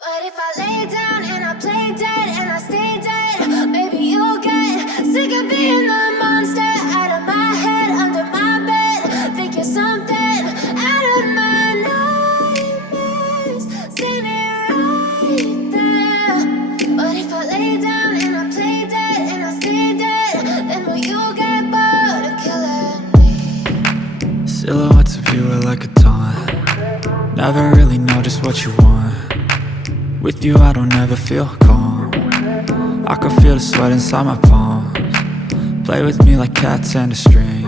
But if I lay down and I play dead and I stay dead, maybe you'll get sick of being the monster out of my head, under my bed, thinking something out of my nightmares, standing right there. But if I lay down and I play dead and I stay dead, then will you get bored of killing me? Silhouettes of you are like a taunt. Never really know just what you want. With you I don't ever feel calm. I can feel the sweat inside my palms. Play with me like cats and a string.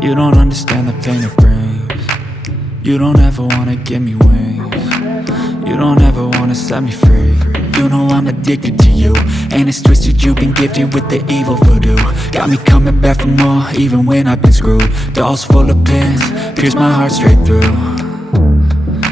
You don't understand the pain it brings. You don't ever wanna give me wings. You don't ever wanna set me free. You know I'm addicted to you, and it's twisted, you've been gifted with the evil voodoo. Got me coming back for more, even when I've been screwed. Dolls full of pins, pierce my heart straight through.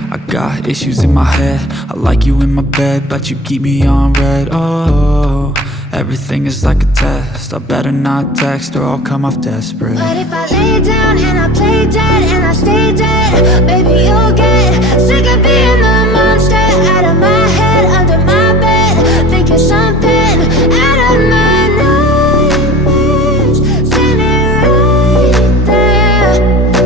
I got issues in my head, I like you in my bed, but you keep me on red. Oh, everything is like a test. I better not text or I'll come off desperate. But if I lay down and I play dead and I stay dead, maybe you'll get sick of being the monster out of my head, under my bed, thinking something out of my nightmares, standing right there.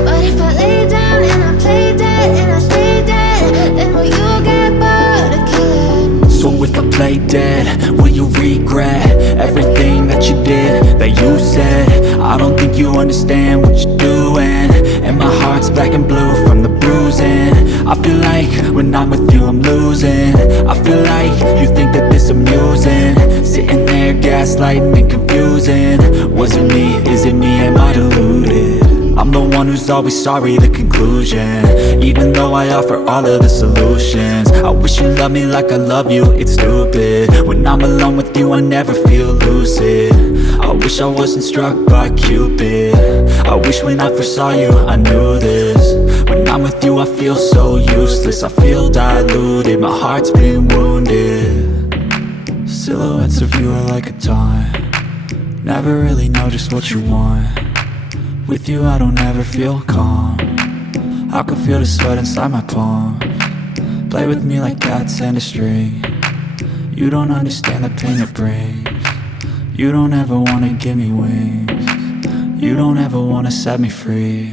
But if I lay down and I play dead and I stay dead, then will you get bored of killing me? So if I play dead, will you regret everything that you did, that you said? I don't think you understand what you're doing, and my heart's black and blue from the bruising. I feel like when I'm with you I'm losing. I feel like you think that this amusing, sitting there gaslighting and confusing. Was it me? Is it me? Am I deluded? I'm the one who's always sorry, the conclusion, even though I offer all of the solutions. I wish you loved me like I love you, it's stupid. When I'm alone with you I never feel lucid. I wish I wasn't struck by Cupid. I wish when I first saw you I knew this. When I'm with you I feel so useless, I feel diluted, my heart's been wounded. Silhouettes of you are like a taunt. Never really know just what you want. With you I don't ever feel calm. I can feel the sweat inside my palms. Play with me like cats and a string. You don't understand the pain it brings. You don't ever wanna give me wings. You don't ever wanna set me free.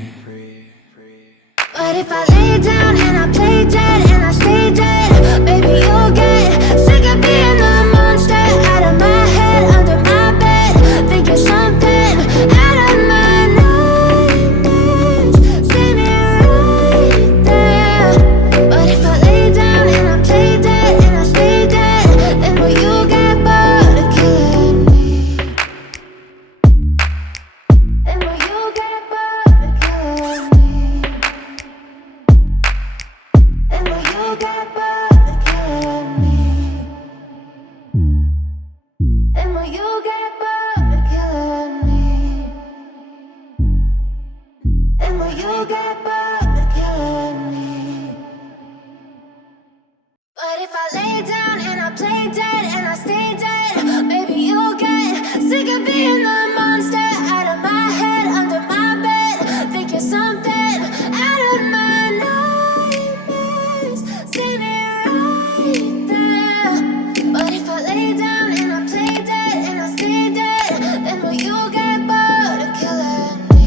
But if I lay down and I play dead and I stay dead, maybe you'll get sick of being the monster out of my head, under my bed, thinking something out of my nightmares, standing right there. But if I lay down and I play dead and I stay dead, then will you get bored of killing me? Then will you get bored of killing me? Then will you get bored of killing me? Then will you get bored of killing me? Then will you get bored of killing me? But if I lay down and I play dead and I stay dead, maybe you'll get sick of being the monster out of my head, under my bed, thinking something out of my nightmares, standing right there. But if I lay down and I play dead and I stay dead, then will you get bored of killing me?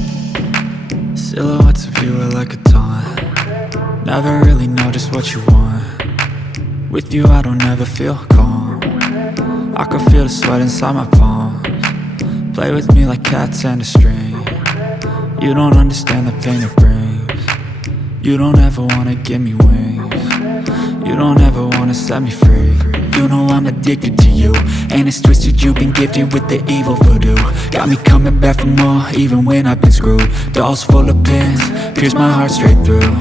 Silhouettes of you are like a taunt. Never really know just what you want. With you I don't ever feel calm. I can feel the sweat inside my palms. Play with me like cats and a string. You don't understand the pain it brings. You don't ever wanna give me wings. You don't ever wanna set me free. You know I'm addicted to you, and it's twisted, you've been gifted with the evil voodoo. Got me coming back for more, even when I've been screwed. Dolls full of pins, pierce my heart straight through.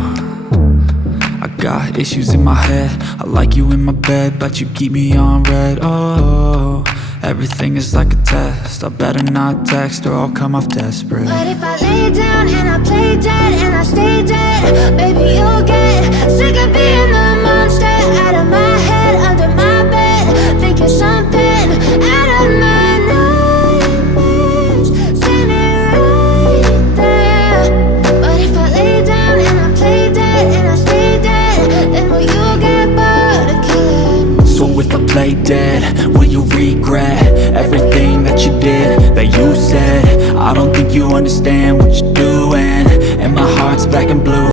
I got issues in my head, I like you in my bed, but you keep me on red. Oh, everything is like a test. I better not text or I'll come off desperate. But if I lay down and I play dead and I stay dead, maybe you'll get sick of being the monster out of my head, under my bed, thinking something out of my nightmares, standing right there. But if I lay down and I play dead and I stay dead, then will you get bored of killing play dead? Will you regret everything that you did, that you said? I don't think you understand what you're doing, and my heart's black and blue.